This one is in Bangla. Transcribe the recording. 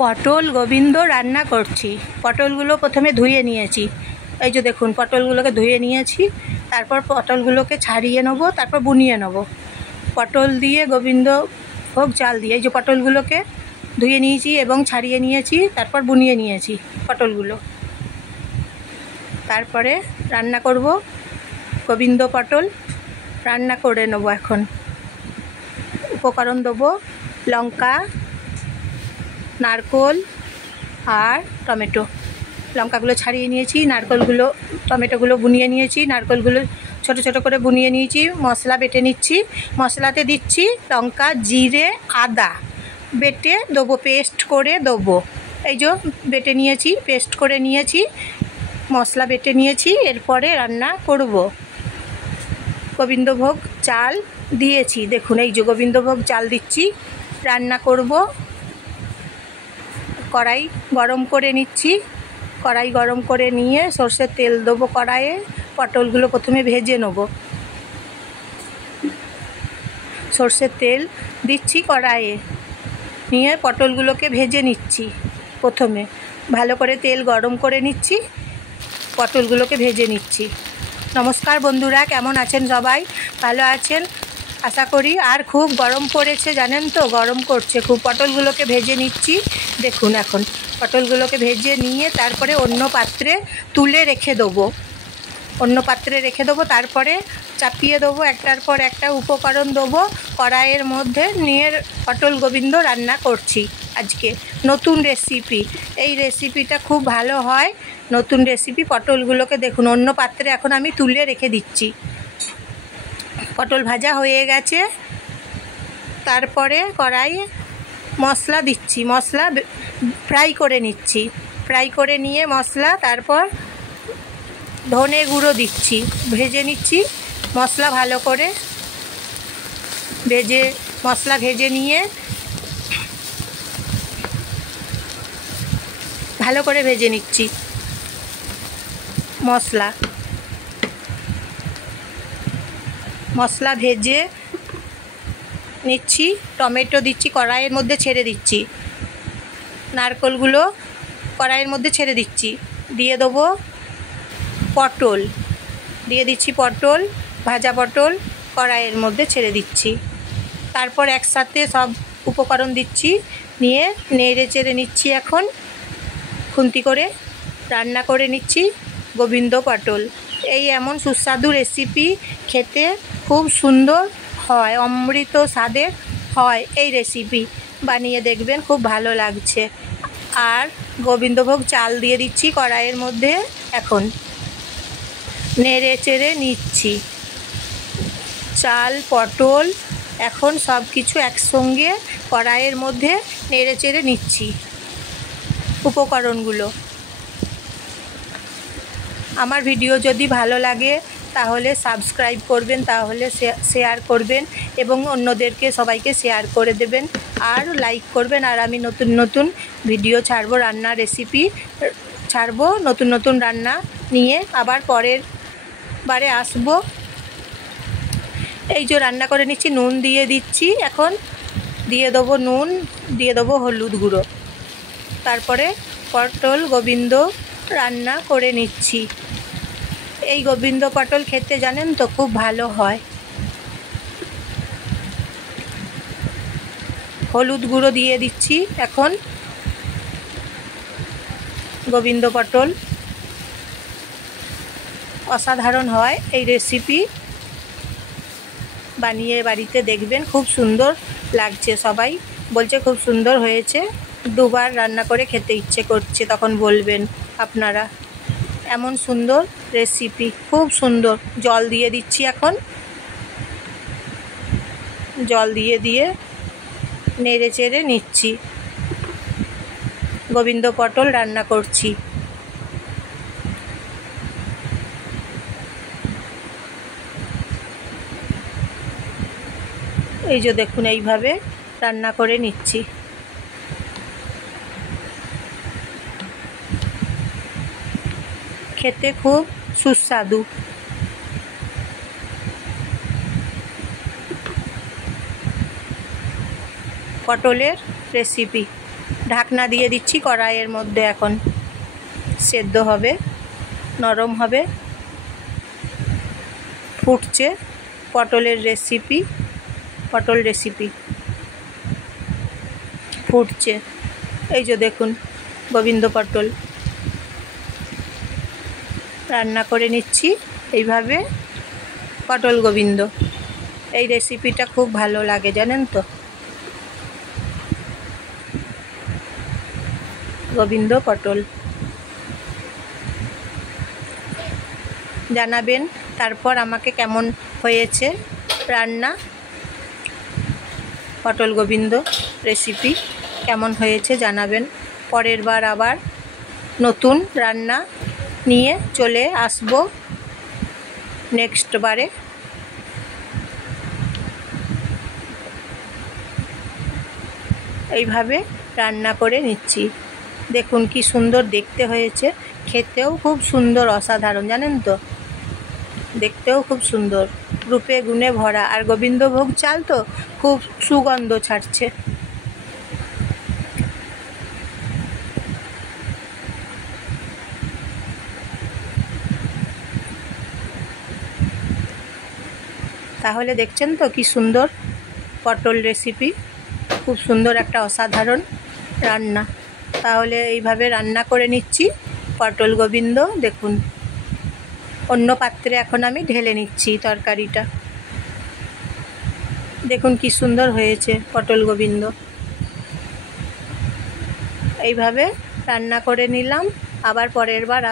পটল গোবিন্দ রান্না করছি। পটলগুলো প্রথমে ধুয়ে নিয়েছি, এই যে দেখুন পটলগুলোকে ধুয়ে নিয়েছি। তারপর পটলগুলোকে ছাড়িয়ে নেবো, তারপর বুনিয়ে নেবো। পটল দিয়ে গোবিন্দ ভোগ চাল দিয়ে এই যে পটলগুলোকে ধুয়ে নিয়েছি এবং ছাড়িয়ে নিয়েছি, তারপর বুনিয়ে নিয়েছি পটলগুলো। তারপরে রান্না করব গোবিন্দ পটল রান্না করে নেবো। এখন উপকরণ দেবো লঙ্কা, নারকোল আর টমেটো। লঙ্কাগুলো ছাড়িয়ে নিয়েছি, নারকোলগুলো টমেটোগুলো বুনিয়ে নিয়েছি, নারকোলগুলো ছোট ছোট করে বুনিয়ে নিয়েছি। মশলা বেটে নিচ্ছি, মশলাতে দিচ্ছি লঙ্কা, জিরে, আদা বেটে দেবো, পেস্ট করে দেবো। এই যে বেটে নিয়েছি, পেস্ট করে নিয়েছি, মশলা বেটে নিয়েছি। এরপরে রান্না করব। গোবিন্দভোগ চাল দিয়েছি, দেখুন এই যে গোবিন্দভোগ চাল দিচ্ছি, রান্না করব। কড়াই গরম করে নিচ্ছি, কড়াই গরম করে নিয়ে সরষের তেল দেবো কড়াইয়ে। পটলগুলো প্রথমে ভেজে নেব, সরষের তেল দিচ্ছি কড়াইয়ে, নিয়ে পটলগুলোকে ভেজে নিচ্ছি। প্রথমে ভালো করে তেল গরম করে নিচ্ছি, পটলগুলোকে ভেজে নিচ্ছি। নমস্কার বন্ধুরা, কেমন আছেন সবাই? ভালো আছেন আশা করি। আর খুব গরম পড়েছে জানেন তো, গরম করছে খুব। পটলগুলোকে ভেজে নিচ্ছি, দেখুন এখন পটলগুলোকে ভেজে নিয়ে তারপরে অন্য পাত্রে তুলে রেখে দেবো, অন্য পাত্রে রেখে দেবো। তারপরে চাপিয়ে দেবো, একটার পর একটা উপকরণ দেবো কড়াইয়ের মধ্যে, নিয়ে পটল গোবিন্দ রান্না করছি আজকে। নতুন রেসিপি, এই রেসিপিটা খুব ভালো হয়, নতুন রেসিপি। পটলগুলোকে দেখুন অন্য পাত্রে এখন আমি তুলে রেখে দিচ্ছি। পটল ভাজা হয়ে গেছে, তারপরে কড়াইয়ে মশলা দিচ্ছি, মশলা ফ্রাই করে নিচ্ছি। ফ্রাই করে নিয়ে মশলা, তারপর ধনে গুঁড়ো দিচ্ছি, ভেজে নিচ্ছি মশলা ভালো করে। মশলা ভেজে নিয়ে ভালো করে ভেজে নিচ্ছি মশলা ভেজে নিচ্ছি। টমেটো দিচ্ছি, কড়াইয়ের মধ্যে ছেড়ে দিচ্ছি। নারকেলগুলো কড়াইয়ের মধ্যে ছেড়ে দিচ্ছি, দিয়ে দেবো পটল, দিয়ে দিচ্ছি পটল, ভাজা পটল কড়াইয়ের মধ্যে ছেড়ে দিচ্ছি। তারপর একসাথে সব উপকরণ দিচ্ছি, নিয়ে নেড়ে চেড়ে নিচ্ছি। এখন খুন্তি করে রান্না করে নিচ্ছি গোবিন্দ পটল। এই এমন সুস্বাদু রেসিপি, খেতে খুব সুন্দর হয়, অমৃত স্বাদের হয়। এই রেসিপি বানিয়ে দেখবেন, খুব ভালো লাগছে। আর গোবিন্দভোগ চাল দিয়ে দিচ্ছি কড়াইয়ের মধ্যে, এখন নেড়ে চেড়ে নিচ্ছি। চাল, পটল এখন সব কিছু একসঙ্গে কড়াইয়ের মধ্যে নেড়ে চেড়ে নিচ্ছি উপকরণগুলো। আমার ভিডিও যদি ভালো লাগে তাহলে সাবস্ক্রাইব করবেন, তাহলে শেয়ার করবেন এবং অন্যদেরকে সবাইকে শেয়ার করে দেবেন, আর লাইক করবেন। আর আমি নতুন নতুন ভিডিও ছাড়বো, রান্নার রেসিপি ছাড়বো, নতুন নতুন রান্না নিয়ে আবার পরের বারে আসবো। এই যে রান্না করে নিচ্ছি, নুন দিয়ে দিচ্ছি, এখন দিয়ে দেবো নুন, দিয়ে দেবো হলুদ গুঁড়ো। তারপরে পটল গোবিন্দ রান্না করে নিচ্ছি। এই গোবিন্দ পটল খেতে জানেন তো খুব ভালো হয়। হলুদ গুঁড়ো দিয়ে দিচ্ছি এখন। গোবিন্দ পটল অসাধারণ হয় এই রেসিপি, বানিয়ে বাড়িতে দেখবেন, খুব সুন্দর লাগছে। সবাই বলছে খুব সুন্দর হয়েছে, দুবার রান্না করে খেতে ইচ্ছে করছে, তখন বলবেন আপনারা। এমন সুন্দর রেসিপি, খুব সুন্দর। জল দিয়ে দিচ্ছি এখন, জল দিয়ে নেড়ে চেড়ে নিচ্ছি। গোবিন্দ পটল রান্না করছি। এই যে দেখুন এইভাবে রান্না করে নিচ্ছি। খেতে খুব সুস্বাদু। পটলের রেসিপি ঢাকনা দিয়ে দিচ্ছি কড়াইয়ের মধ্যে। এখন সেদ্ধ হবে, নরম হবে। ফুটছে পটলের রেসিপি, পটল রেসিপি ফুটছে। এই যে দেখুন গোবিন্দ পটল রান্না করে নিচ্ছি এইভাবে, পটল গোবিন্দ। এই রেসিপিটা খুব ভালো লাগে জানেন তো, গোবিন্দ পটল। জানাবেন তারপর আমাকে কেমন হয়েছে রান্না, পটল গোবিন্দ রেসিপি কেমন হয়েছে জানাবেন। পরের বার আবার নতুন রান্না নিয়ে চলে আসবো নেক্সট বারে। এইভাবে রান্না করে নিচ্ছি। দেখুন কি সুন্দর দেখতে হয়েছে, খেতেও খুব সুন্দর, অসাধারণ জানেন তো, দেখতেও খুব সুন্দর, রূপে গুণে ভরা। আর গোবিন্দভোগ চাল তো খুব সুগন্ধ ছাড়ছে। তাহলে দেখছেন তো কি সুন্দর পটল রেসিপি, খুব সুন্দর একটা অসাধারণ রান্না। তাহলে এইভাবে রান্না করে নিচ্ছি পটল গোবিন্দ। দেখুন অন্য পাত্রে এখন আমি ঢেলে নিচ্ছি তরকারিটা। দেখুন কি সুন্দর হয়েছে পটল গোবিন্দ। এইভাবে রান্না করে নিলাম, আবার পরের বার